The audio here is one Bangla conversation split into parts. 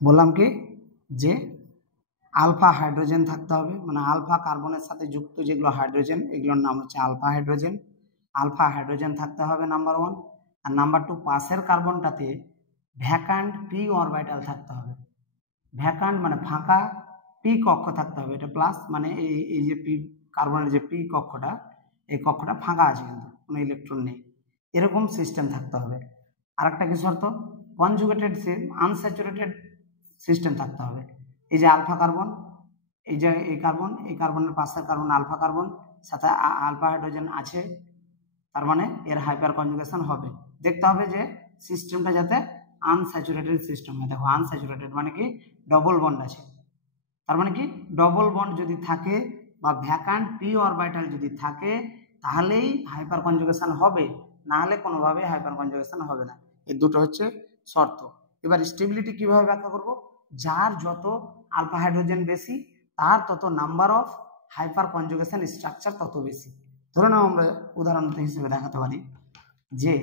বললাম কি যে আলফা হাইড্রোজেন থাকতে হবে, মানে আলফা কার্বনের সাথে যুক্ত যেগুলো হাইড্রোজেন এগুলোর নাম হচ্ছে আলফা হাইড্রোজেন। আলফা হাইড্রোজেন থাকতে হবে নাম্বার 1। আর নাম্বার 2 পাশের কার্বনটাতে ভ্যাকান্ট পি অরবিটাল থাকতে হবে। ভ্যাকান্ট মানে ফাঁকা, পি কক্ষ থাকতে হবে। এটা প্লাস, মানে এই যে পি কার্বনের যে পি কক্ষটা, এই কক্ষটা ফাঁকা আছে, কিন্তু কোনো ইলেকট্রন নেই, এরকম সিস্টেম থাকতে হবে। আরেকটা কি শর্ত, কনজুগেটেড আনস্যাচুরেটেড সিস্টেম থাকতে হবে। এই যে আলফা কার্বন, এই যে এই কার্বনের পাশের কার্বন আলফা কার্বন, সাথে আলফা হাইড্রোজেন আছে, তার মানে এর হাইপার কনজুগেশন হবে। দেখতে হবে যে সিস্টেমটা যাতে আনস্যাচুরেটেড সিস্টেম হয়। দেখো আনস্যাচুরেটেড মানে কি ডবল বন্ড আছে, তার মানে কি ডবল বন্ড যদি থাকে বা ভ্যাকান্ট পি অরবিটাল যদি থাকে তাহলেই হাইপার কনজুগেশন হবে, না হলে কোনোভাবে হাইপার কনজুগেশন হবে না। এই দুটো হচ্ছে শর্ত। এবার স্টেবিলিটি কিভাবে ব্যাখ্যা করব, যার যত আলফা হাইড্রোজেন বেশি তার তত number of hyper conjugation structure তত বেশি। ধরে নাও আমরা উদাহরণ হিসেবে দেখাতে পারি যে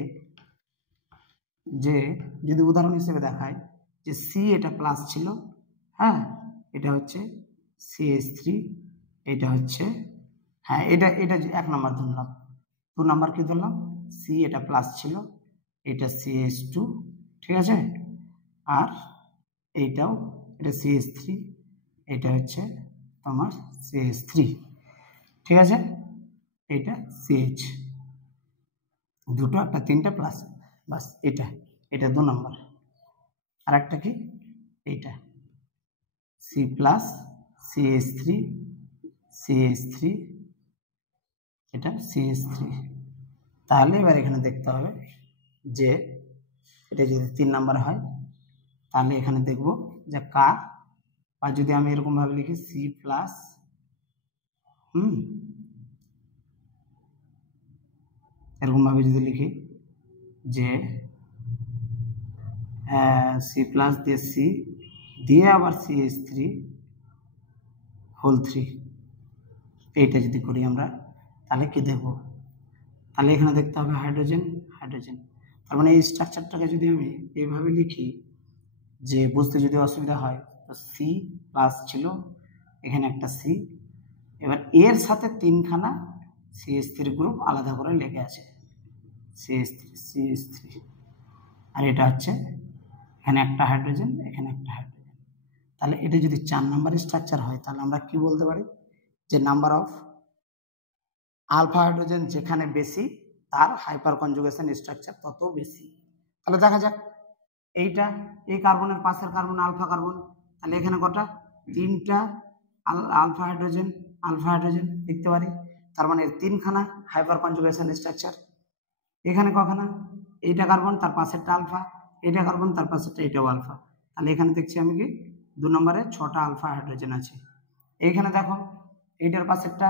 যদি উদাহরণ হিসেবে দেখায় যে সি এটা প্লাস ছিল, হ্যাঁ এটা হচ্ছে CH3, এটা হচ্ছে, হ্যাঁ এটা 1 নাম্বার ধরলাম। 2 নাম্বার কি ধরলাম, সি এটা প্লাস ছিল, এটা CH2, ঠিক আছে, আর এইটাও এটা CH3, এটা হচ্ছে তোমার CH3, ঠিক আছে, এটা CH, দুটো একটা 3টে প্লাস, বাস এটা 2 নাম্বার। আর একটা কি এইটা C প্লাস CH3 CH3, এটা CH3। তাহলে এবার এখানে দেখতে হবে যে এটা যদি 3 নাম্বার হয় তাহলে এখানে দেখব যে কার, বা যদি আমি এরকম ভাবে লিখি C প্লাস এরকম ভাবে যদি লিখি যে C প্লাস দিয়ে C দিয়ে আবার CH3 হোল 3, এইটা যদি করি আমরা তাহলে কি দেখব, তাহলে এখানে দেখতে হবে হাইড্রোজেন হাইড্রোজেন। তার মানে এই স্ট্রাকচারটাকে যদি আমি এইভাবে লিখি যে বুঝতে যদি অসুবিধা হয়, তো সি প্লাস ছিল, এখানে একটা সি, এবার এর সাথে 3খানা CH3 গ্রুপ আলাদা করে লেগে আছে, CH3 আর এটা হচ্ছে এখানে একটা হাইড্রোজেন, এখানে একটা হাইড্রোজেন। তাহলে এটা যদি 4 নাম্বার স্ট্রাকচার হয় তাহলে আমরা কি বলতে পারি যে নাম্বার অফ আলফা হাইড্রোজেন যেখানে বেশি তার হাইপার কনজুগেশন স্ট্রাকচার তত বেশি। তাহলে দেখা যাক এইটা, এই কার্বনের পাশের কার্বন আলফা কার্বন, তাহলে এখানে কটা, 3টা আলফা হাইড্রোজেন দেখতে পারি, তার মানে এর 3খানা হাইপার কনজুগেশন স্ট্রাকচার। এখানে কখানা, এইটা কার্বন তার পাশেরটা আলফা, এটা কার্বন তার পাশেরটা এটাও আলফা, তাহলে এখানে দেখছি আমি কি 2 নম্বরে 6টা আলফা হাইড্রোজেন আছে। এইখানে দেখো এইটার পাশেরটা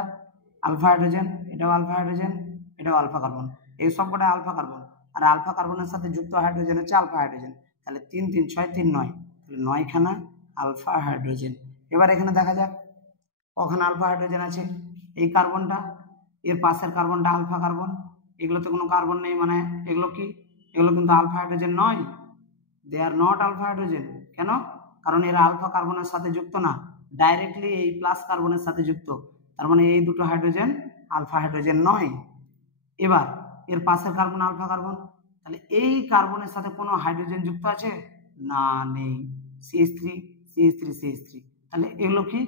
আলফা হাইড্রোজেন, এটাও আলফা হাইড্রোজেন, এটাও আলফা কার্বন, এই সবকটা আলফা কার্বন, আর আলফা কার্বনের সাথে যুক্ত হাইড্রোজেন হচ্ছে আলফা হাইড্রোজেন, তাহলে 3 3 6 3 9, তাহলে 9খানা আলফা হাইড্রোজেন। এবার এখানে দেখা যাক কখানা আলফা হাইড্রোজেন আছে, এই কার্বনটা, এর পাশের কার্বনটা আলফা কার্বন, এগুলোতে কোনো কার্বন নেই, মানে এগুলো কি, এগুলো কিন্তু আলফা হাইড্রোজেন নয়, দে আর নট আলফা হাইড্রোজেন। কেন, কারণ এরা আলফা কার্বনের সাথে যুক্ত না, ডাইরেক্টলি এই প্লাস কার্বনের সাথে যুক্ত, তার মানে এই দুটো হাইড্রোজেন আলফা হাইড্রোজেন নয়। এবার এর পাশের কার্বন আলফা কার্বন, তাহলে এই কার্বনের সাথে কোনো হাইড্রোজেন যুক্ত আছে না, নেই, CH3 তাহলে এগুলো কি,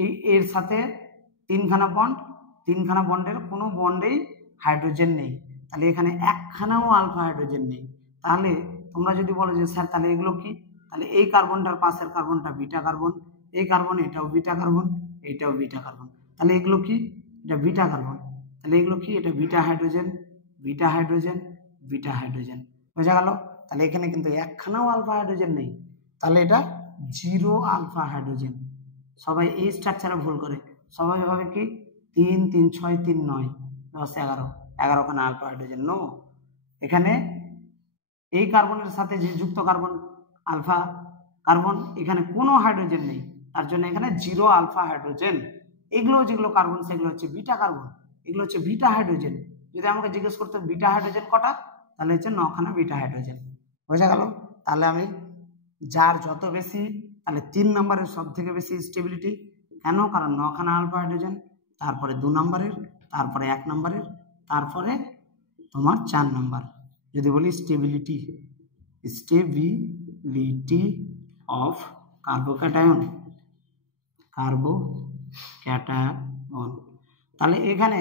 এই এর সাথে 3খানা বন্ড, 3খানা বন্ডের কোনো বন্ডেই হাইড্রোজেন নেই, তাহলে এখানে 1খানাও আলফা হাইড্রোজেন নেই। তাহলে তোমরা যদি বলো যে স্যার তাহলে এগুলো কি, তাহলে এই কার্বনটার পাশের কার্বনটা বিটা কার্বন, এই কার্বন এটাও বিটা কার্বন, এইটাও বিটা কার্বন, তাহলে এগুলো কি, এটা বিটা কার্বন, তাহলে এগুলো কি, এটা beta hydrogen beta hydrogen beta hydrogen, বোঝা গেল। তাহলে এখানে কিন্তু 1খানাও আলফা হাইড্রোজেন নেই, তাহলে এটা 0 আলফা হাইড্রোজেন। সবাই এই স্ট্রাকচারে ভুল করে, সবাই ভাবে কি 3 3 6 3 9 10 11, 11খানা আলফা হাইড্রোজেন। নো, এখানে এই কার্বনের সাথে যে যুক্ত কার্বন আলফা কার্বন, এখানে কোনো হাইড্রোজেন নেই, তার জন্য এখানে 0 আলফা হাইড্রোজেন। এগুলো যেগুলো কার্বন সেগুলো হচ্ছে বিটা কার্বন, এগুলো হচ্ছে বিটা হাইড্রোজেন। যদি আমাকে জিজ্ঞেস করতে বিটা হাইড্রোজেন কটা, তাহলে হচ্ছে 9খানা বিটা হাইড্রোজেন, বোঝা গেল। তাহলে আমি যার যত বেশি তাহলে 3 নম্বরের সব থেকে বেশি স্টেবিলিটি। কেন? কারণ 9খানা আলফা হাইড্রোজেন, তারপরে 2 নম্বরের, তারপরে 1 নম্বরের, তারপরে তোমার 4 নম্বর। যদি বলি স্টেবিলিটি অফ কার্বোক্যাটায়ন, তাহলে এখানে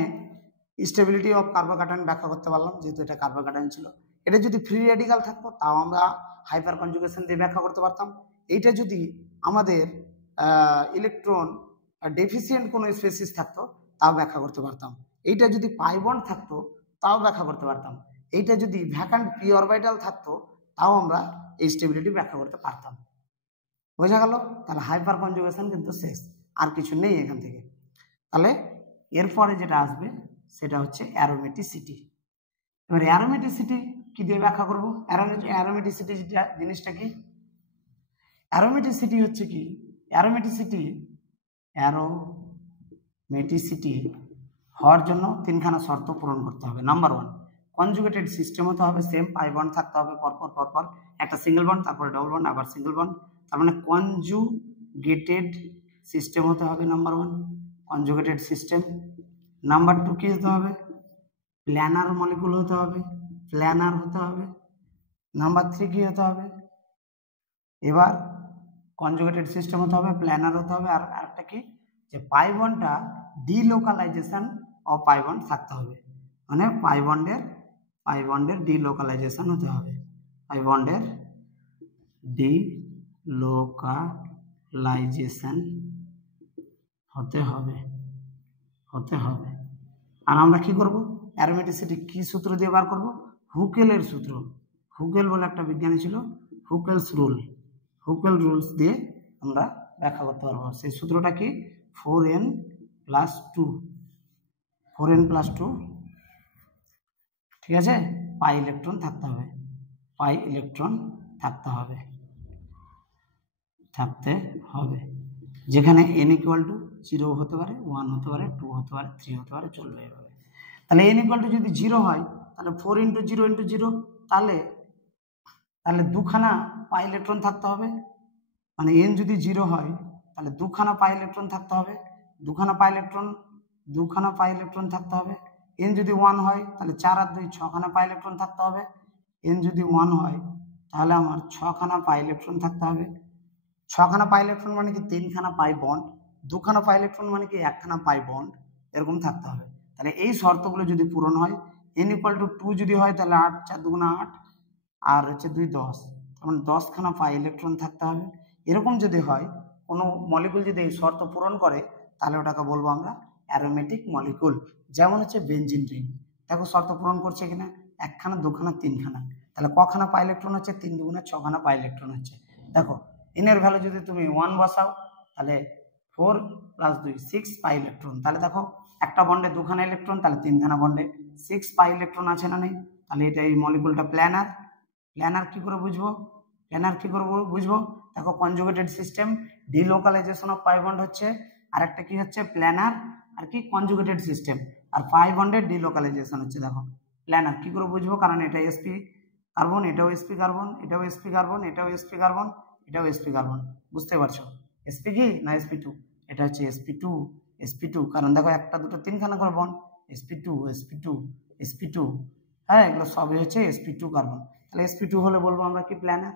স্টেবিলিটি অফ কার্বোক্যাটায়ন ব্যাখ্যা করতে পারলাম, যেহেতু এটা কার্বোক্যাটায়ন ছিল। এটা যদি ফ্রি রেডিক্যাল থাকতো তাও আমরা হাইপার কনজুগেশন দিয়ে ব্যাখ্যা করতে পারতাম। এইটা যদি আমাদের ইলেকট্রন ডেফিসিয়েন্ট কোনো স্পেসিস থাকতো তাও ব্যাখ্যা করতে পারতাম। এইটা যদি পাই বন্ড থাকতো তাও ব্যাখ্যা করতে পারতাম। এইটা যদি ভ্যাকান্ট পি অরবিটাল থাকতো তাও আমরা এই স্টেবিলিটি ব্যাখ্যা করতে পারতাম। বোঝা গেল? তাহলে হাইপার কনজুগেশন কিন্তু শেষ, আর কিছু নেই এখান থেকে। তাহলে এরপরে যেটা আসবে সেটা হচ্ছে অ্যারোমেটিসিটি। এবার অ্যারোমেটিসিটি কি দিয়ে ব্যাখ্যা করব? অ্যারোমেটিসিটি জিনিসটা কি? অ্যারোমেটিসিটি হচ্ছে কি? অ্যারোমেটিসিটি হওয়ার জন্য 3খানা শর্ত পূরণ করতে হবে। নাম্বার 1, কনজুগেটেড সিস্টেম হতে হবে, সেম পাই বন্ড থাকতে হবে পরপর, একটা সিঙ্গেল বন্ড, তারপরে ডবল বন্ড, আবার সিঙ্গেল বন্ড, তার মানে কনজুগেটেড সিস্টেম হতে হবে। Number 1 conjugated system. নাম্বার 2 কি হতে হবে? প্ল্যানার মলিকুল হতে হবে, প্ল্যানার হতে হবে। নাম্বার 3 কি হতে হবে? এবার কনজুগেটেড সিস্টেম হতে হবে, প্ল্যানার হতে হবে, আর একটা কি, যে পাই বন্ডটা ডিলোকালাইজেশন অফ পাই বন্ড থাকতে হবে, মানে পাই বন্ডের ডিলোকালাইজেশন হতে হবে, পাই বন্ডের ডিলোকালাইজেশন হতে হবে। আর আমরা কি করব? অ্যারোমেটিসিটি কি সূত্র দিয়ে বার করব? হুকেলের সূত্র। হুকেল বলে একটা বিজ্ঞানী ছিল, হুকেল রুলস দিয়ে আমরা ব্যাখ্যা করতে পারবো। সেই সূত্রটা কি? 4n+2, ঠিক আছে? পাই ইলেকট্রন থাকতে হবে, যেখানে n = 0 হতে পারে, 1 হতে পারে, 2 হতে পারে, 3 হতে পারে, চলবে এভাবে। তাহলে n = যদি 0 হয় তাহলে 4 × 0 × 0, তাহলে 2খানা পাই ইলেকট্রন থাকতে হবে। মানে n যদি 0 হয় তাহলে 2খানা পাই ইলেকট্রন থাকতে হবে, 2খানা পাই ইলেকট্রন থাকতে হবে। n যদি 1 হয় তাহলে 4 আর 2 6খানা পাই ইলেকট্রন থাকতে হবে। n যদি 1 হয় তাহলে আমার 6খানা পাই ইলেকট্রন থাকতে হবে। 6খানা পাই ইলেকট্রন মানে কি 3খানা পাই বন্ড, 2খানা পাই ইলেকট্রন মানে কি 1খানা পাই বন্ড, এরকম থাকতে হবে। তাহলে এই শর্তগুলো যদি পূরণ হয়, n = 2 যদি হয় তাহলে 8 4 2 8, আর হচ্ছে 2 10, মানে 10খানা পাই ইলেকট্রন থাকতে হবে। এরকম যদি হয়, কোনো মলিকুল যদি এই শর্ত পূরণ করে তাহলে ওটাকে বলবো আমরা অ্যারোমেটিক মলিকুল। যেমন হচ্ছে বেনজিন রিং, দেখো শর্ত পূরণ করছে কিনা, 1খানা 2খানা 3খানা, তাহলে কখানা পাই ইলেকট্রন হচ্ছে? 3 × 2 = 6খানা পাই ইলেকট্রন হচ্ছে। দেখো n এর ভ্যালু যদি তুমি 1 বসাও তাহলে 4 + 2 6 পাই ইলেকট্রন, তাহলে দেখো একটা বন্ডে 2খানা ইলেকট্রন, তাহলে 3খানা বন্ডে 6 পাই ইলেকট্রন আছে না নেই? তাহলে এটা এই মলিকুলটা প্ল্যানার। কি করে বুঝবো? দেখো conjugated system, delocalisation of pi bond হচ্ছে, আর একটা কি হচ্ছে? প্ল্যানার। আর কি? Conjugated system. আর পাই বন্ডের ডিলোকালাইজেশন হচ্ছে। দেখো প্ল্যানার কি করে বুঝবো? কারণ এটা sp কার্বন, এটাও sp কার্বন, এটাও sp কার্বন, এটাও sp কার্বন, এটাও sp কার্বন। বুঝতে পারছো? sp কি না sp2? এটা হচ্ছে sp2, কারণ দেখো একটা দুটো 3খানা করে বন্ড, sp2, হ্যাঁ, এগুলো সবই হচ্ছে sp2 কার্বন। তাহলে sp2 হলে বলবো আমরা কি? প্ল্যানার।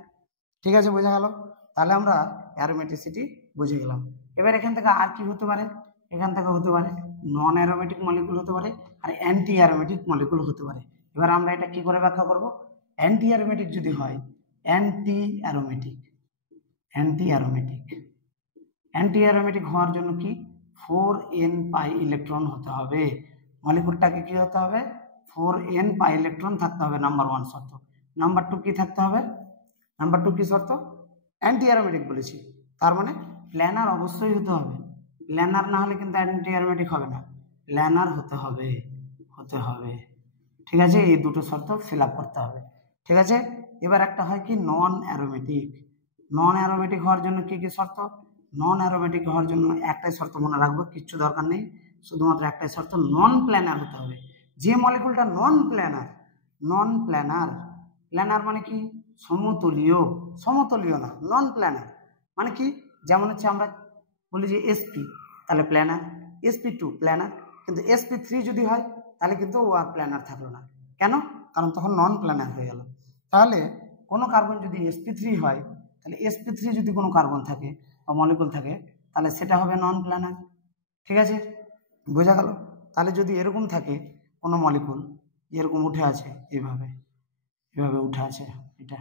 ঠিক আছে, বোঝা গেল? তাহলে আমরা অ্যারোমেটিসিটি বুঝে গেলাম। এবার এখান থেকে আর কি হতে পারে? এখান থেকে হতে পারে নন অ্যারোমেটিক মলিকুল হতে পারে, আর অ্যান্টি অ্যারোমেটিক মলিকুল হতে পারে। এবার আমরা এটা কি করে ব্যাখ্যা করব? অ্যান্টি অ্যারোমেটিক যদি হয়, অ্যান্টি অ্যারোমেটিক হওয়ার জন্য কি? 4n পাই ইলেকট্রন হতে হবে। মলিকুলটাকে কি হতে হবে? 4n পাই ইলেকট্রন থাকতে হবে, নাম্বার 1 শর্ত। নাম্বার 2 কি থাকতে হবে? নাম্বার 2 কি শর্ত? অ্যান্টি অ্যারোমেটিক বলেছি, তার মানে প্ল্যানার অবশ্যই হতে হবে। প্ল্যানার না হলে কিন্তু অ্যান্টি অ্যারোমেটিক হবে না, প্ল্যানার হতে হবে। ঠিক আছে, এই দুটো শর্ত ফিল আপ করতে হবে। ঠিক আছে, এবার একটা হয় কি? নন অ্যারোমেটিক হওয়ার জন্য কি কি শর্ত? নন অ্যারোমেটিক হওয়ার জন্য একটাই শর্ত মনে রাখবো, কিচ্ছু দরকার নেই, শুধুমাত্র একটাই শর্ত, নন প্ল্যানার হতে হবে। যে মলিকুলটা নন প্ল্যানার, প্ল্যানার মানে কি? সমতলীয়। সমতলীয় না, নন প্ল্যানার। মানে কি, যেমন হচ্ছে আমরা বলি যে sp, তাহলে প্ল্যানার, sp2 প্ল্যানার, কিন্তু sp3 যদি হয় তাহলে কিন্তু ও আর প্ল্যানার থাকলো না। কেন? কারণ তখন নন প্ল্যানার হয়ে গেল। তাহলে কোনো কার্বন যদি sp3 হয়, তাহলে sp3 যদি কোনো কার্বন থাকে বা মলিকুল থাকে, তাহলে সেটা হবে নন প্ল্যানার। ঠিক আছে, বোঝা গেল? তাহলে যদি এরকম থাকে কোনো মলিকুল, এরকম উঠে আছে, এইভাবে এভাবে উঠে আছে, এটা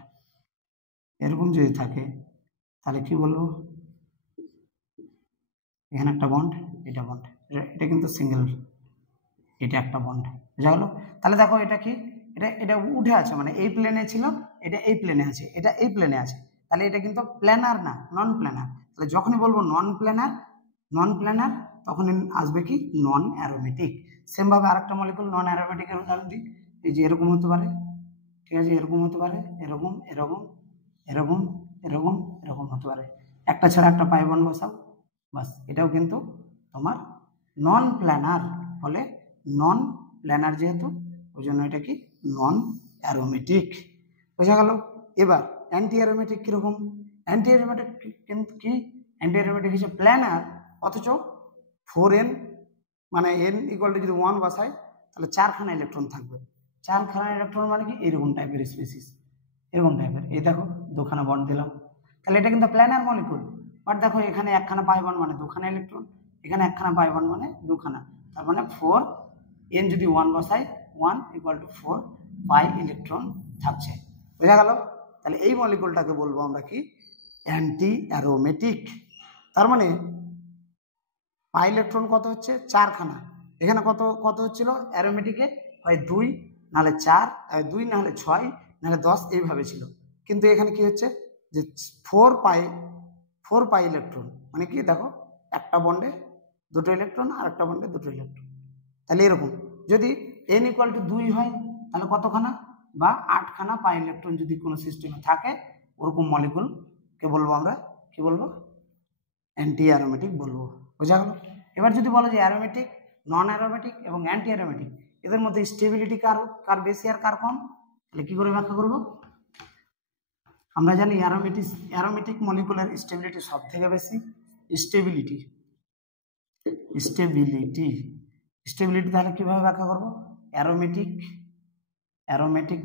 এরকম যদি থাকে, তাহলে কি বলবো, এখানে একটা বন্ড, এটা বন্ড, এটা কিন্তু সিঙ্গেল, এটা একটা বন্ড, বোঝা গেল? তাহলে দেখো এটা কি, এটা এটা উঠে আছে, মানে এই প্লেনে ছিল, এটা এই প্লেনে আছে, এটা এই প্লেনে আছে, তাহলে এটা কিন্তু প্ল্যানার না, নন প্ল্যানার। তাহলে যখনই বলবো নন প্ল্যানার, নন প্ল্যানার, তখন আসবে কি, নন অ্যারোমেটিক। সেমভাবে আরেকটা মলিকুল নন অ্যারোমেটিকের উদাহরণ দিই, এই যে এরকম হতে পারে, ঠিক আছে, এরকম হতে পারে, এরকম এরকম এরকম এরকম এরকম হতে পারে, একটা ছাড়া একটা পাই বন্ড বসাও, বাস, এটাও কিন্তু তোমার নন প্ল্যানার। ফলে নন প্ল্যানার যেহেতু, ওই জন্য এটা কি, নন অ্যারোমেটিক। বোঝা গেল? এবার অ্যান্টি অ্যারোমেটিক কিরকম? অ্যান্টি অ্যারোমেটিক কিন্তু কি, অ্যান্টি অ্যারোমেটিক হচ্ছে প্ল্যানার, অথচ 4n, মানে n ইকুয়াল টু যদি 1 বসাই তাহলে 4খানা ইলেকট্রন থাকবে। 4খানা ইলেকট্রন মানে কি, এরকম টাইপের স্পেসিস, এরকম টাইপের। এই দেখো 2খানা বন্ড দিলাম, তাহলে এটা কিন্তু প্ল্যানার মলিকুল। বাট দেখো এখানে 1খানা পাই বন্ড মানে 2খানা ইলেকট্রন, এখানে 1খানা পাই বন্ড মানে 2খানা, তার মানে 4, n যদি 1 বসাই, 1 ইকুয়াল টু 4 পাই ইলেকট্রন থাকছে। বোঝা গেল? তাহলে এই মলিকুলটাকে বলবো আমরা কি, অ্যান্টি অ্যারোমেটিক। তার মানে পাই ইলেকট্রন কত হচ্ছে, 4খানা, এখানে কত কত হচ্ছিল অ্যারোমেটিকে, হয় 2, নাহলে 4, 2 নাহলে 6, নাহলে 10, এইভাবে ছিল। কিন্তু এখানে কি হচ্ছে যে 4 পাই ইলেকট্রন, মানে কি দেখো, একটা বন্ডে 2টো ইলেকট্রন, আর একটা বন্ডে 2টো ইলেকট্রন। তাহলে এরকম যদি n ইকুয়াল টু 2 হয়, তাহলে কতখানা, বা 8খানা পাই ইলেকট্রন যদি কোনো সিস্টেমে থাকে, ওরকম মলিকুলকে বলবো আমরা কি বলবো, অ্যান্টি অ্যারোমেটিক বলবো। বোঝা গেল? এবার যদি বলো যে অ্যারোমেটিক, নন অ্যারোমেটিক এবং অ্যান্টি অ্যারোমেটিক, এদের মধ্যে স্টেবিলিটি কার বেশি আর কার কম, তাহলে কি করে ব্যাখ্যা করবো? আমরা জানি অ্যারোমেটিক মলিকুলের স্টেবিলিটি সব থেকে বেশি। স্টেবিলিটি তাহলে কিভাবে ব্যাখ্যা করবো? অ্যারোমেটিক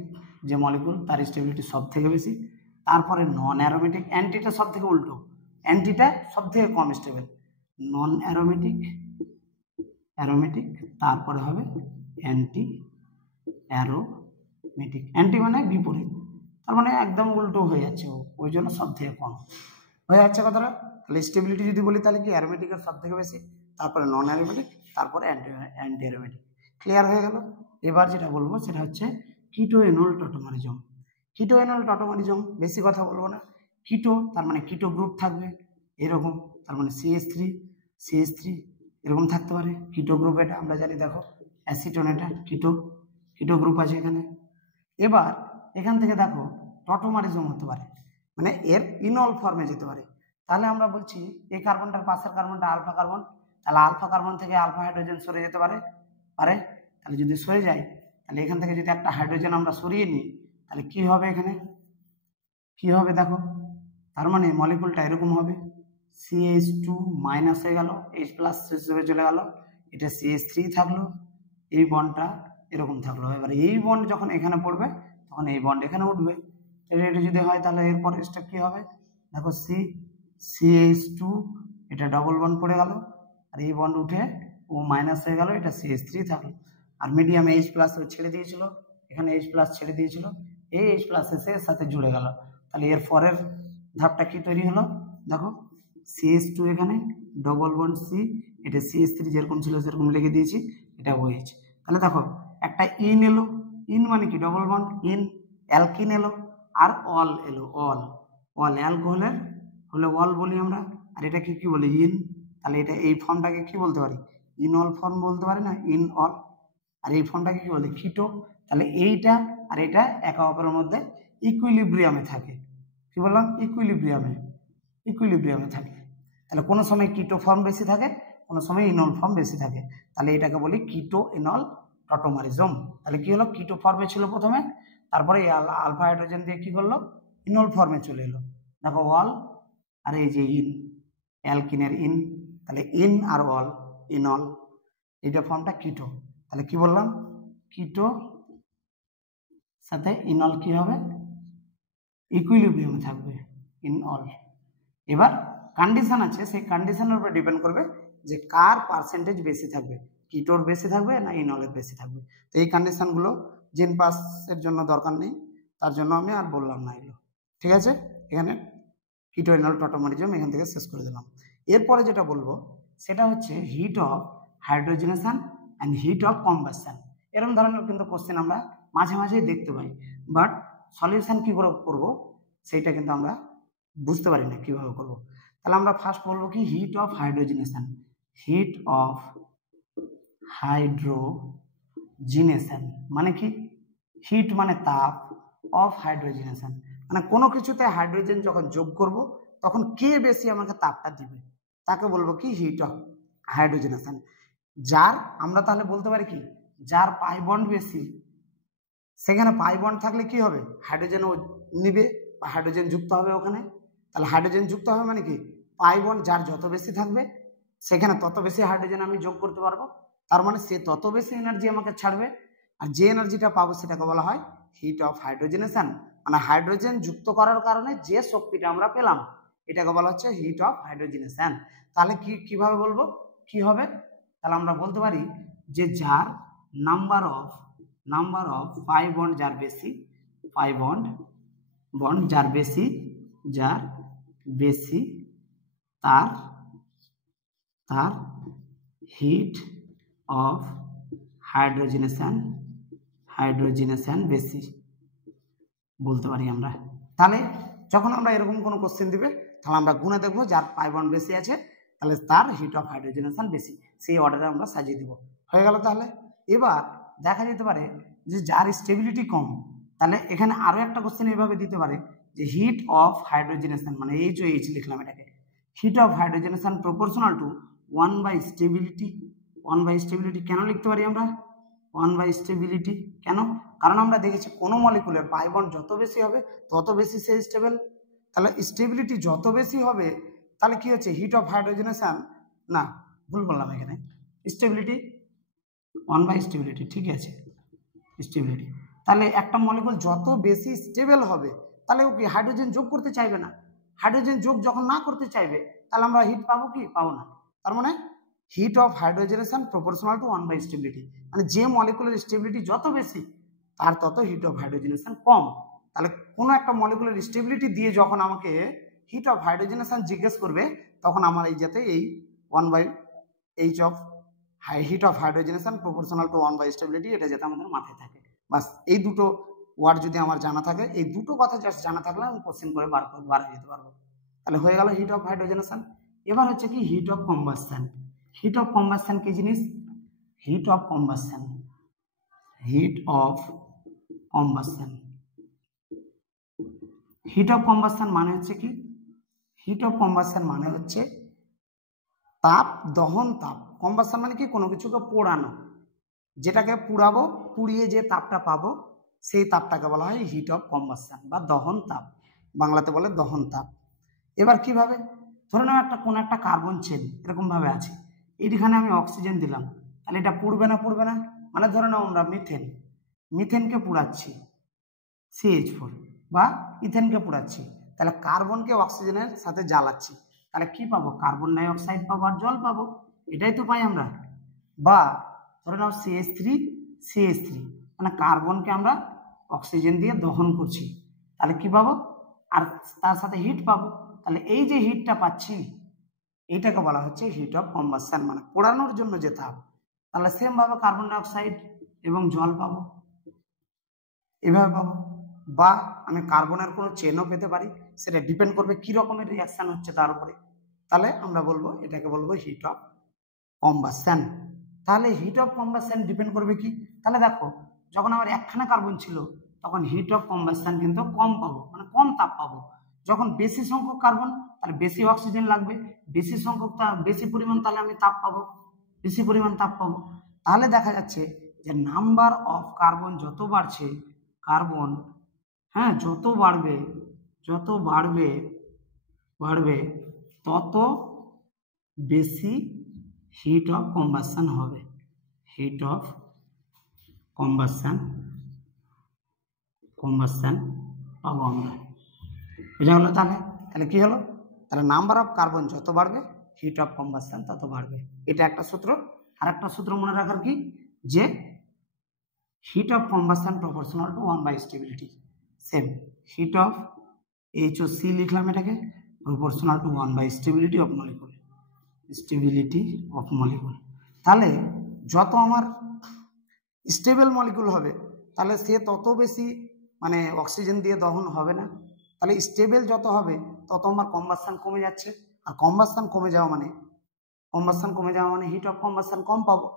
যে মলিকুল, তার স্টেবিলিটি সব থেকে বেশি, তারপরে নন অ্যারোমেটিক, অ্যান্টিটা সব থেকে উল্টো, অ্যান্টিটা সব থেকে কম স্টেবল, নন অ্যারোমেটিক, তারপরে হবে অ্যান্টি অ্যারোমেটিক। অ্যান্টি মানে বিপরীত, তার মানে একদম উল্টো হয়ে যাচ্ছে, ওই জন্য সব থেকে কম হয়ে যাচ্ছে কথাটা। তাহলে স্টেবিলিটি যদি বলি, তাহলে কি অ্যারোমেটিকের সব থেকে বেশি, তারপরে নন অ্যারোমেটিক, তারপরে অ্যান্টি অ্যারোমেটিক। ক্লিয়ার হয়ে গেল? এবার যেটা বলবো সেটা হচ্ছে কিটোএনল টটোমারিজম। কিটোএনল টটোমারিজম, বেশি কথা বলবো না। কিটো তার মানে কিটো গ্রুপ থাকবে এরকম, তার মানে CH3 এরকম থাকতে পারে কিটো গ্রুপ। এটা আমরা জানি, দেখো অ্যাসিটোন, এটা কিটো গ্রুপ আছে এখানে। এবার এখান থেকে দেখো টটোমারিজম হতে পারে, মানে এর ইনল ফর্মে যেতে পারে। তাহলে আমরা বলছি এই কার্বনটার পাশের কার্বনটা আলফা কার্বন, তাহলে আলফা কার্বন থেকে আলফা হাইড্রোজেন সরে যেতে পারে। তাহলে যদি সরে যায়, তাহলে এখান থেকে যদি একটা হাইড্রোজেন আমরা সরিয়ে নিই, তাহলে কি হবে, এখানে কি হবে দেখো, তার মানে মলিকুলটা এরকম হবে, CH2 মাইনাস হয়ে গেল, H প্লাস হিসেবে চলে গেল, এটা CH3 থাকলো, এই বন্ডটা এরকম থাকলো। এবার এই বন্ড যখন এখানে পড়বে, তখন এই বন্ড এখানে উঠবে। এটা যদি হয়, তাহলে এরপর স্টেপ কি হবে, দেখো CH2, এটা ডবল বন্ড পড়ে গেল, আর এই বন্ড উঠে ও মাইনাস হয়ে গেল, এটা CH3 থাকলো। আর মিডিয়ামে H প্লাস ছেড়ে দিয়েছিল, এখানে H প্লাস ছেড়ে দিয়েছিল, এই H প্লাস এসে এর সাথে জুড়ে গেল। তাহলে এর পরের ধাপটা কি তৈরি হলো, দেখো CH2 এখানে ডবল বন্ড C, এটা CH3 যেরকম ছিল সেরকম লিখে দিয়েছি, এটা OH। তাহলে দেখো একটা ইন এলো, ইন মানে কি ডবল বন্ড, ইন অ্যালকিন এলো, আর অল এলো, অল অ্যালকোহলের হলে অল বলি আমরা, আর এটা কি বলি, ইন। তাহলে এটা এই ফর্মটাকে কি বলতে পারি, ইনঅল ফর্ম বলতে পারি না, ইন অল। আর এই ফর্মটাকে কি বলে, কিটো। তাহলে এইটা আর এটা একে অপরের মধ্যে ইকুইলিব্রিয়ামে থাকে। কি বললাম, ইকুইলিব্রিয়ামে থাকে। তাহলে কোনো সময় কিটো ফর্ম বেশি থাকে, কোনো সময় ইনল ফর্ম বেশি থাকে। তাহলে এটাকে বলি কিটোএনল টটোমারিজম। তাহলে কি হলো, কিটো ফর্মে ছিল প্রথমে, তারপরে আলফা হাইড্রোজেন দিয়ে কি করলো, ইনল ফর্মে চলে এলো। দেখো অল আর এই যে ইন, অ্যালকিনের ইন, তাহলে ইন আর অল, ইনল, এইটা ফর্মটা কিটো। তাহলে কি বললাম, কিটো সাথে ইনল কি হবে, ইকুইলিব্রিয়ামে থাকবে, ইনল। এবার কন্ডিশন আছে, সেই কন্ডিশনের উপর ডিপেন্ড করবে যে কার পার্সেন্টেজ বেশি থাকবে, কিটোর বেশি থাকবে না ইনলের বেশি থাকবে। তো এই কন্ডিশনগুলো জেন পাসের জন্য দরকার নেই, তার জন্য আমি আর বললাম না এগুলো। ঠিক আছে, এখানে কিটো ইনল টটোমারিজম এখান থেকে শেষ করে দিলাম। এরপরে যেটা বলবো সেটা হচ্ছে hit of hydrogenation and hit of combustion. এরকম ধরনের কিন্তু কোশ্চেন আমরা মাঝে মাঝেই দেখতে পাই, বাট সলিউশন কি করে করবো সেইটা কিন্তু আমরা বুঝতে পারি না কিভাবে করব। তাহলে আমরা ফার্স্ট বলবো কি hit of hydrogenation, hit of hydrogenation মানে কি, হিট মানে তাপ, অফ হাইড্রোজেনেশন মানে কোনো কিছুতে হাইড্রোজেন যখন যোগ করব তখন কে বেশি আমাকে তাপটা দিবে তাকে বলবো কি হিট অফ হাইড্রোজেনেশন। যার আমরা তাহলে বলতে পারি কি, যার পাই বন্ড বেশি, সেখানে পাই বন্ড থাকলে কি হবে, হাইড্রোজেনও নিবে বা হাইড্রোজেন যুক্ত হবে ওখানে। তাহলে হাইড্রোজেন যুক্ত হবে মানে কি, পাই বন্ড যার যত বেশি থাকবে সেখানে তত বেশি হাইড্রোজেন আমি যোগ করতে পারবো, তার মানে সে তত বেশি এনার্জি আমাকে ছাড়বে, আর যে এনার্জিটা পাবো সেটাকে বলা হয় হিট অফ হাইড্রোজেনেশন। মানে হাইড্রোজেন যুক্ত করার কারণে যে শক্তিটা আমরা পেলাম এটাকে বলা হচ্ছে হিট অফ হাইড্রোজেনেশন। তাহলে কিভাবে বলবো কি হবে, তাহলে আমরা বলতে পারি যে যার নাম্বার অফ পাই বন্ড যার বেশি, পাই বন্ড যার বেশি তার হিট অফ হাইড্রোজেনেশন বেশি বলতে পারি আমরা। তাহলে যখন আমরা এরকম কোনো কোশ্চেন দিবে তাহলে আমরা গুণে দেখবো যার পাই বন্ড বেশি আছে তাহলে তার হিট অফ হাইড্রোজেনেশন বেশি, সেই অর্ডারে আমরা সাজিয়ে দেবো। হয়ে গেল। তাহলে এবার দেখা যেতে পারে যে যার স্টেবিলিটি কম, তাহলে এখানে আরো একটা কোশ্চেন এইভাবে দিতে পারে যে হিট অফ হাইড্রোজেনেশন মানে এইচ ও এইচ লিখলাম এটাকে, heat of hydrogenation proportional to one by stability. One by stability কেন লিখতে পারি আমরা 1/স্টেবিলিটি, কেন, কারণ আমরা দেখেছি কোনো মলিকুলের পাই বন্ড যত বেশি হবে তত বেশি সে স্টেবল। তাহলে স্টেবিলিটি যত বেশি হবে তাহলে কি হচ্ছে হিট অফ হাইড্রোজেনেশন, না ভুল বললাম এখানে, স্টেবিলিটি 1/স্টেবিলিটি, ঠিক আছে স্টেবিলিটি। তাহলে একটা মলিকুল যত বেশি স্টেবল হবে তাহলে ও কি হাইড্রোজেন যোগ করতে চাইবে না, হাইড্রোজেন যোগ যখন না করতে চাইবে তাহলে আমরা হিট পাবো কি, পাবো না। তার মানে heat of hydrogenation proportional to one by stability, মানে যে মলিকুলের স্টেবিলিটি যত বেশি তার তত হিট অফ হাইড্রোজেনেশন কম। তাহলে কোনো একটা মলিকুলের স্টেবিলিটি দিয়ে যখন আমাকে হিট অফ হাইড্রোজেনেশন জিজ্ঞেস করবে তখন আমার এই যাতে এই 1/h of heat of hydrogenation proportional to one by stability এটা যাতে আমাদের মাথায় থাকে। বাস এই দুটো ওয়ার্ড যদি আমার জানা থাকে, এই দুটো কথা জাস্ট জানা থাকলে আমি কোশ্চেন করে বার যেতে পারবো। তাহলে হয়ে গেল হিট অফ হাইড্রোজেনেশন। এবার হচ্ছে কি hit of combustion. Hit of combustion কি জিনিস, hit of combustion, hit of combustion, hit of combustion মানে হচ্ছে কি, হিট অফ কম্বাসন মানে হচ্ছে তাপ দহন তাপ। কম্বাসন মানে কি, কোনো কিছুকে পোড়ানো, যেটাকে পুড়াবো পুড়িয়ে যে তাপটা পাবো সেই তাপটাকে বলা হয় হিট অফ কম্বাসন বা দহন তাপ, বাংলাতে বলে দহন তাপ। এবার কিভাবে, ধরে নাও কোনো একটা কার্বন চেন এরকম ভাবে আছে, এইখানে আমি অক্সিজেন দিলাম, তাহলে এটা পুড়বে না, পুড়বে না, মানে ধরে নাও আমরা মিথেনকে পুড়াচ্ছি CH4 বা ইথেনকে পুড়াচ্ছি, তাহলে কার্বনকে অক্সিজেনের সাথে জ্বালাচ্ছি, তাহলে কি পাবো, কার্বন ডাই অক্সাইড পাবো আর জল পাবো, এটাই তো পাই আমরা। বা ধরে নাও CH3 মানে কার্বনকে আমরা অক্সিজেন দিয়ে দহন করছি, তাহলে কি পাবো, আর তার সাথে হিট পাবো, তাহলে এই যে হিটটা পাচ্ছি এইটাকে বলা হচ্ছে হিট অফ কম্বাসন, মানে পোড়ানোর জন্য যে তাপ। তাহলে সেম ভাবে কার্বন ডাই অক্সাইড এবং জল পাবো, এভাবে পাবো। বা আমি কার্বনের কোনো চেনও পেতে পারি, সেটা ডিপেন্ড করবে কি রকমের রিয়াকশন হচ্ছে তার উপরে, তাহলে আমরা বলবো এটাকে বলবো হিট অফ কম্বাসন। তাহলে হিট অফ কম্বাসন ডিপেন্ড করবে কি, তাহলে দেখো যখন আমার একখানা কার্বন ছিল তখন হিট অফ কম্বাসন কিন্তু কম পাবো, মানে কম তাপ পাবো। যখন বেশি সংখ্যক কার্বন তাহলে বেশি অক্সিজেন লাগবে, বেশি সংখ্যক বেশি পরিমাণ তাহলে আমি তাপ পাবো, বেশি পরিমাণ তাপ পাবো। তাহলে দেখা যাচ্ছে যে নাম্বার অফ কার্বন যত বাড়ছে, কার্বন যত বাড়বে যত বাড়বে তত বেশি হিট অফ কম্বাসন হবে, হিট অফ কম্বাসন পাবো আমরা। বুঝা গেল? তাহলে কি হলো, তাহলে নাম্বার অফ কার্বন যত বাড়বে হিট অফ কম্বাসন তত বাড়বে। এটা একটা সূত্র। আর একটা সূত্র মনে রাখার কি, যে heat of combustion proportional to one by stability. Same heat of HOC লিখলাম এটাকে, proportional to one by stability of molecule, stability of molecule. তাহলে যত আমার স্টেবল মলিকুল হবে তাহলে সে তত বেশি মানে অক্সিজেন দিয়ে দহন হবে না। তাহলে স্টেবল যত হবে তত আমার কম্বাসন কমে যাচ্ছে, আর কম্বাসন কমে যাওয়া মানে হিট অফ কম্বাসন কম পাবো।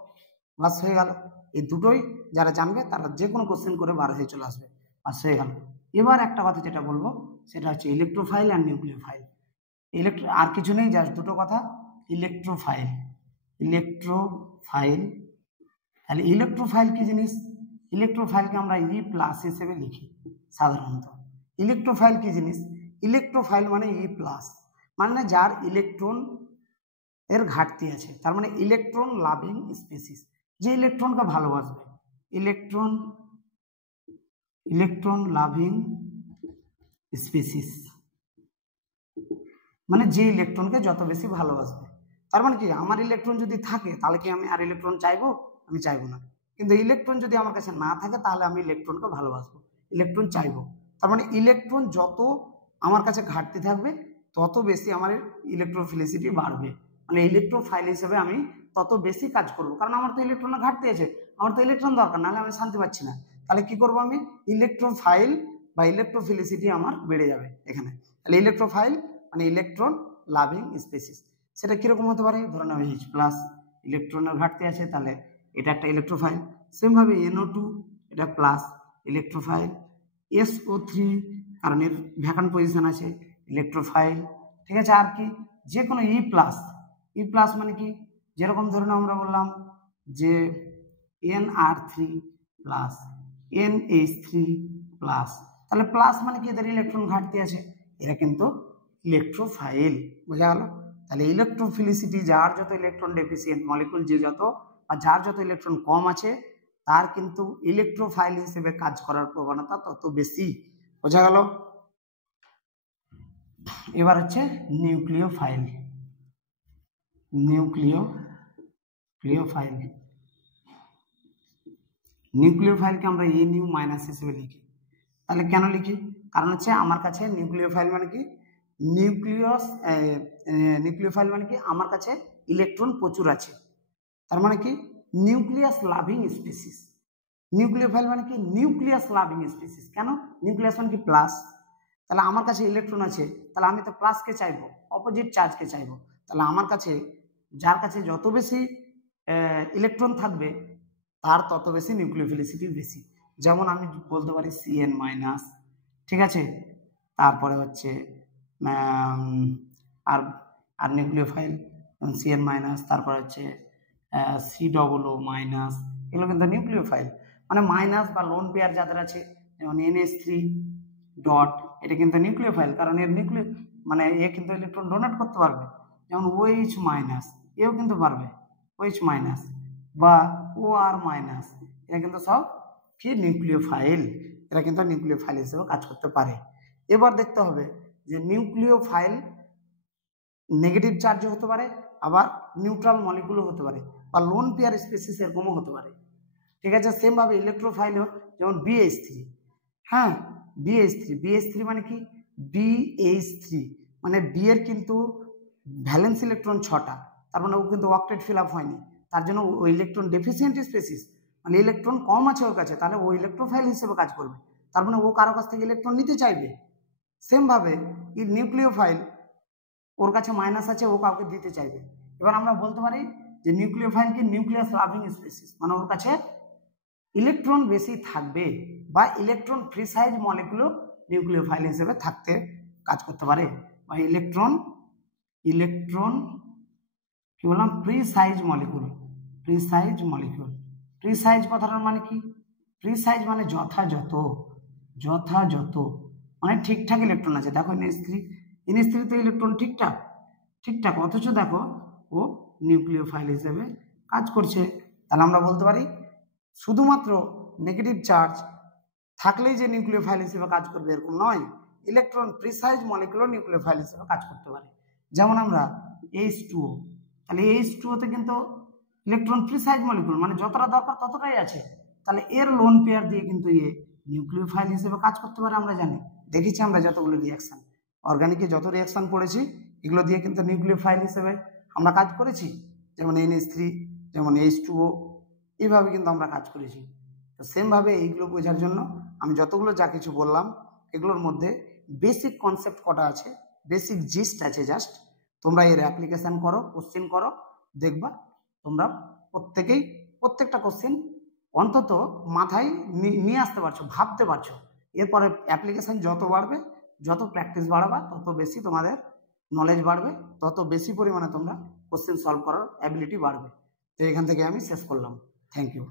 বাস হয়ে গেল। এই দুটোই যারা জানবে তারা যে কোনো কোশ্চেন করে বার হয়ে চলে আসবে। বাস হয়ে গেল। এবার একটা কথা যেটা বলবো সেটা হচ্ছে ইলেকট্রোফাইল আর নিউক্লিওফাইল। আর কিছু নেই, জাস্ট দুটো কথা। ইলেকট্রোফাইল, তাহলে ইলেকট্রোফাইল কি জিনিস? ইলেকট্রোফাইলকে আমরা E+ হিসেবে লিখি সাধারণত। ইলেকট্রোফাইল কি জিনিস? ইলেকট্রোফাইল মানে E+, মানে যার ইলেকট্রন এর ঘাটতি আছে, তার মানে ইলেকট্রন লাভিং স্পিসিস, যে ইলেকট্রনকে ভালোবাসবে। ইলেকট্রন লাভিং স্পিসিস মানে যে ইলেকট্রনকে যত বেশি ভালোবাসবে। তার মানে কি, আমার ইলেকট্রন যদি থাকে তাহলে কি আমি আর ইলেকট্রন চাইবো? আমি চাইবো না। কিন্তু ইলেকট্রন যদি আমার কাছে না থাকে তাহলে আমি ইলেকট্রনকে ভালোবাসবো, ইলেকট্রন চাইবো। তার মানে ইলেকট্রন যত আমার কাছে ঘাটতি থাকবে তত বেশি আমার ইলেকট্রোফিলিসিটি বাড়বে, মানে ইলেকট্রোফাইল হিসেবে আমি তত বেশি কাজ করব, কারণ আমার তো ইলেকট্রনের ঘাটতি আছে, আমার তো ইলেকট্রন দরকার, নাহলে আমি শান্তি পাচ্ছি না। তাহলে কি করব আমি? ইলেকট্রোফাইল বা ইলেকট্রোফিলিসিটি আমার বেড়ে যাবে এখানে। তাহলে ইলেকট্রোফাইল মানে ইলেকট্রন লাভিং স্পিসিস। সেটা কিরকম হতে পারে? ধরে নাও H+, ইলেকট্রনের ঘাটতি আছে, তাহলে এটা একটা ইলেকট্রোফাইল। সেমভাবে NO2 এটা প্লাস, ইলেকট্রোফাইল। SO3 কারণ এর ভ্যাকান্ট পজিশন আছে, ইলেকট্রোফাইল। ঠিক আছে? আর কি? যে কোনো E+ মানে কি, যেরকম ধরুন আমরা বললাম যে NR3+, NH3+, তাহলে প্লাস মানে কি, এদের ইলেকট্রন ঘাটতি আছে, এরা কিন্তু ইলেকট্রোফাইল। বোঝা গেল? তাহলে ইলেকট্রোফিলিসিটি, যার যত ইলেকট্রন ডেফিসিয়েন্ট মলিকুল, যে যত বা যার যত ইলেকট্রন কম আছে তার কিন্তু ইলেকট্রোফাইল হিসেবে কাজ করার প্রবণতা তত বেশি। বোঝা গেল? এবার হচ্ছে নিউক্লিওফাইল। নিউক্লিওফাইলকে আমরা NU- হিসেবে লিখি। তাহলে কেন লিখি? কারণ হচ্ছে আমার কাছে নিউক্লিওফাইল মানে কি, নিউক্লিওফাইল মানে কি আমার কাছে ইলেকট্রন প্রচুর আছে, তার মানে কি নিউক্লিয়াস লাভিং স্পিসিস। নিউক্লিওফাইল মানে কি নিউক্লিয়াস লাভিং স্পিসিস। কেন? নিউক্লিয়াস মানে কি প্লাস, তাহলে আমার কাছে ইলেকট্রন আছে, তাহলে আমি তো প্লাসকে চাইবো, অপোজিট চার্জকে চাইবো। তাহলে আমার কাছে যার কাছে যত বেশি ইলেকট্রন থাকবে তার তত বেশি নিউক্লিওফিলিসিটি বেশি। যেমন আমি বলতে পারি CN-, ঠিক আছে, তারপরে হচ্ছে আর নিউক্লিওফাইল CN-, তারপরে হচ্ছে COO-, এগুলো কিন্তু নিউক্লিওফাইল। মানে মাইনাস বা লোন পেয়ার যাদের আছে, যেমন NH3 ডট, এটা কিন্তু নিউক্লিওফাইল, কারণ এর মানে এ কিন্তু ইলেকট্রন ডোনেট করতে পারবে। যেমন OH-, এও কিন্তু পারবে, OH- বা OR-, এরা কিন্তু সব কি নিউক্লিওফাইল, এরা কিন্তু নিউক্লিওফাইল হিসেবে কাজ করতে পারে। এবার দেখতে হবে যে নিউক্লিওফাইল নেগেটিভ চার্জও হতে পারে, আবার নিউট্রাল মলিকুলও হতে পারে, বা লোন পেয়ার স্পিসিস এরকমও হতে পারে। ঠিক আছে? সেম ভাবে ইলেকট্রোফাইলও, যেমন BH3, হ্যাঁ BH3 মানে কি, BH3 মানে বি এর কিন্তু ভ্যালেন্স ইলেকট্রন 6টা, তার মানে ও কিন্তু অক্টেট ফিল আপ হয়নি, তার জন্য ও ইলেকট্রন ডেফিসিয়েন্ট স্পিসিস, মানে ইলেকট্রন কম আছে ওর কাছে, তাহলে ও ইলেকট্রোফাইল হিসেবে কাজ করবে, তার মানে ও কারো কাছ থেকে ইলেকট্রন নিতে চাইবে। সেম ভাবে নিউক্লিওফাইল, ওর কাছে মাইনাস আছে, ও কাউকে দিতে চাইবে। এবার আমরা বলতে পারি যে নিউক্লিওফাইল কি নিউক্লিয়াস লাভিং স্পিসিস, মানে ওর কাছে ইলেকট্রন বেশি থাকবে, বা electron free size molecule nucleophile হিসেবে থাকতে কাজ করতে পারে, বা ইলেকট্রন কি বললাম, free size molecule. Free size কথাটার মানে কি, ফ্রি সাইজ মানে যথাযথ, মানে ঠিকঠাক ইলেকট্রন আছে। দেখো NH3 তো ইলেকট্রন ঠিকঠাক, অথচ দেখো ও নিউক্লিওফাইল হিসেবে কাজ করছে। তাহলে আমরা বলতে পারি শুধুমাত্র নেগেটিভ চার্জ থাকলেই যে নিউক্লিওফাইল হিসেবে কাজ করবে এরকম নয়, ইলেকট্রন প্রিসাইজ মলিকুলও নিউক্লিওফাইল হিসেবে কাজ করতে পারে। যেমন আমরা H2O, তাহলে H2O তে কিন্তু ইলেকট্রন প্রিসাইজ মলিকুল, মানে যতটা দরকার ততটাই আছে, তাহলে এর লোন পেয়ার দিয়ে কিন্তু নিউক্লিওফাইল হিসেবে কাজ করতে পারে। আমরা জানি, দেখেছি আমরা যতগুলো রিয়াকশন, অর্গানিকে যত রিয়াকশন পড়েছি এগুলো দিয়ে কিন্তু নিউক্লিওফাইল হিসেবে আমরা কাজ করেছি, যেমন NH3, যেমন H2O, এইভাবে কিন্তু আমরা কাজ করেছি। তো সেমভাবে এইগুলো বোঝার জন্য আমি যতগুলো যা কিছু বললাম এগুলোর মধ্যে বেসিক কনসেপ্ট কটা আছে, বেসিক জিস্ট আছে, জাস্ট তোমরা এর অ্যাপ্লিকেশন করো, কোশ্চেন করো, দেখবা তোমরা প্রত্যেকটা কোশ্চেন অন্তত মাথায় নিয়ে আসতে পারছো, ভাবতে পারছো। এরপরে অ্যাপ্লিকেশন যত বাড়বে, যত প্র্যাকটিস বাড়াবা, তত বেশি তোমাদের নলেজ বাড়বে, তত বেশি পরিমাণে তোমরা কোশ্চেন সলভ করার অ্যাবিলিটি বাড়বে। তো এখান থেকে আমি শেষ করলাম। Thank you.